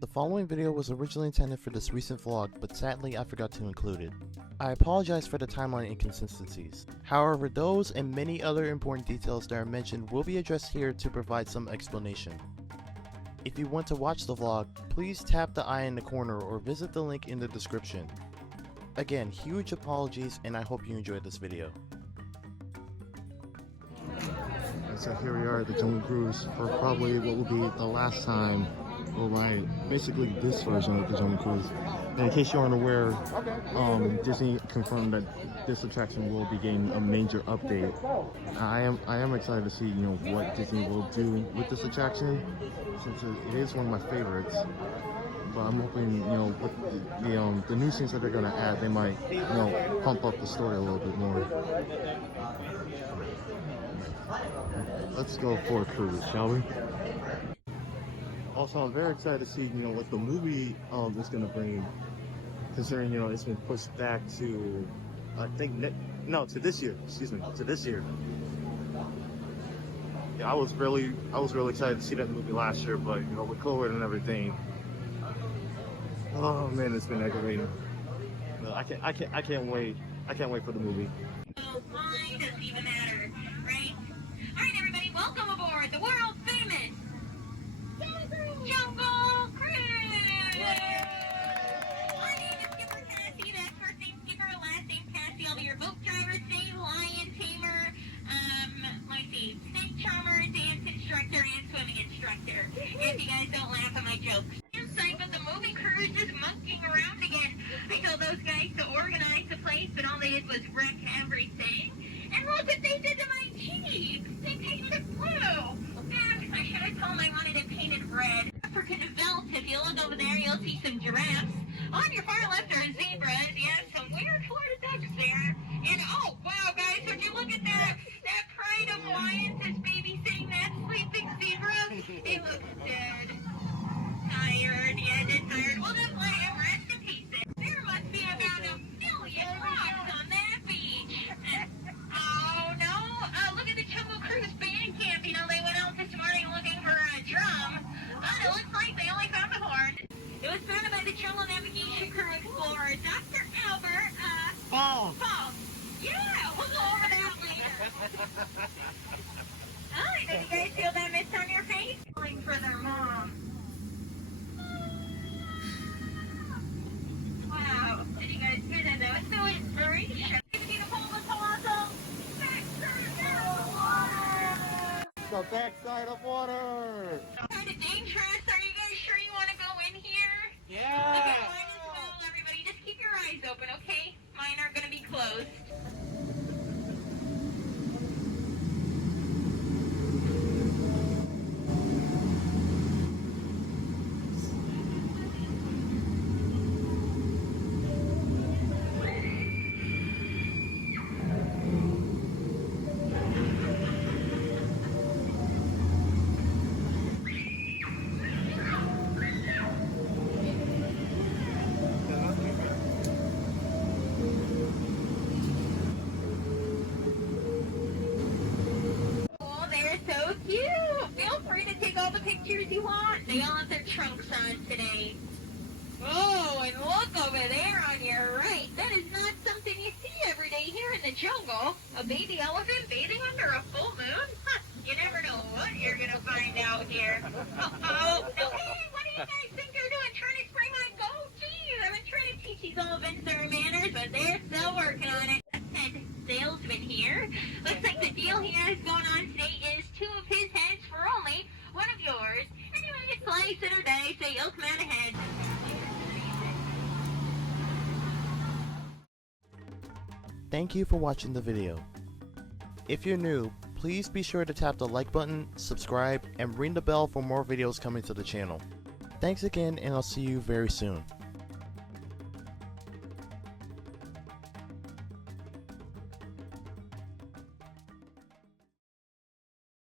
The following video was originally intended for this recent vlog, but sadly I forgot to include it. I apologize for the timeline inconsistencies. However, those and many other important details that are mentioned will be addressed here to provide some explanation. If you want to watch the vlog, please tap the eye in the corner or visit the link in the description. Again, huge apologies, and I hope you enjoyed this video. So here we are at the Jungle Cruise for probably what will be the last time we'll ride basically this version of the Jungle Cruise. And in case you aren't aware, Disney confirmed that this attraction will be getting a major update. I am excited to see what Disney will do with this attraction, since it is one of my favorites. But I'm hoping with the new scenes that they're gonna add, they might pump up the story a little bit more. Let's go for a cruise, shall we? Also, I'm very excited to see, what the movie is going to bring, considering, it's been pushed back to, I think, to this year. Excuse me, to this year. Yeah, I was really excited to see that movie last year, but with COVID and everything, oh man, it's been aggravating. No, I can't wait. I can't wait for the movie. Oh, mine doesn't even matter, right? All right, everybody, welcome aboard the world famous Jungle Cruise! My name is Skipper Canteen. That's first name Skipper, last name Cassie. I'll be your boat driver today, lion tamer, let me see, snake charmer, dance instructor, and swimming instructor. If you guys don't laugh at my jokes. Inside, but the movie cruise is monkeying around again. I told those guys to organize the place, but all they did was wreck everything. And look what they did to my Jeep! They painted it blue! And I should have told them I wanted it painted red. African veldt, if you look over there, you'll see some giraffes. On your far left are zebras. Yeah, some weird Florida ducks there. And oh, wow, guys, would you look at that? That pride of lions is babysitting that sleeping zebra. It looks dead. Tired, yeah, they're tired. We'll just let him rest in peace. There must be about 1 million rocks on that beach. Oh no! Look at the Jungle Cruise band camp. They went out this morning looking for a drum. It looks like they only found a horn. It was founded by the Jungle Navigation Crew explorer, Dr. Albert, Paul. Yeah, we'll go over that later. Oh, did you guys feel that mist on your face? Calling for their mom. Wow, did you guys hear that? That was so inspirational. You to pull the colossal The backside of water! kind of dangerous. Are you guys sure you want to go in here? Yeah! Okay, mine as well, everybody. Just keep your eyes open, okay? Mine are going to be closed. Pictures you want. They all have their trunks on today. Oh, and look over there on your right. That is not something you see every day here in the jungle. A baby elephant bathing under a full moon? Huh, you never know what you're going to find out here. Uh-oh. Hey, what do you guys think they're doing? Trying to spray my goat? Geez, I've been trying to teach these elephants their manners, but they're still working on it. And salesman here. Looks like the deal he has going on today is 2 of his heads for only 1 of yours. Anyway, you slice it or dice, so you'll come out ahead. Thank you for watching the video. If you're new, please be sure to tap the like button, subscribe, and ring the bell for more videos coming to the channel. Thanks again, and I'll see you very soon.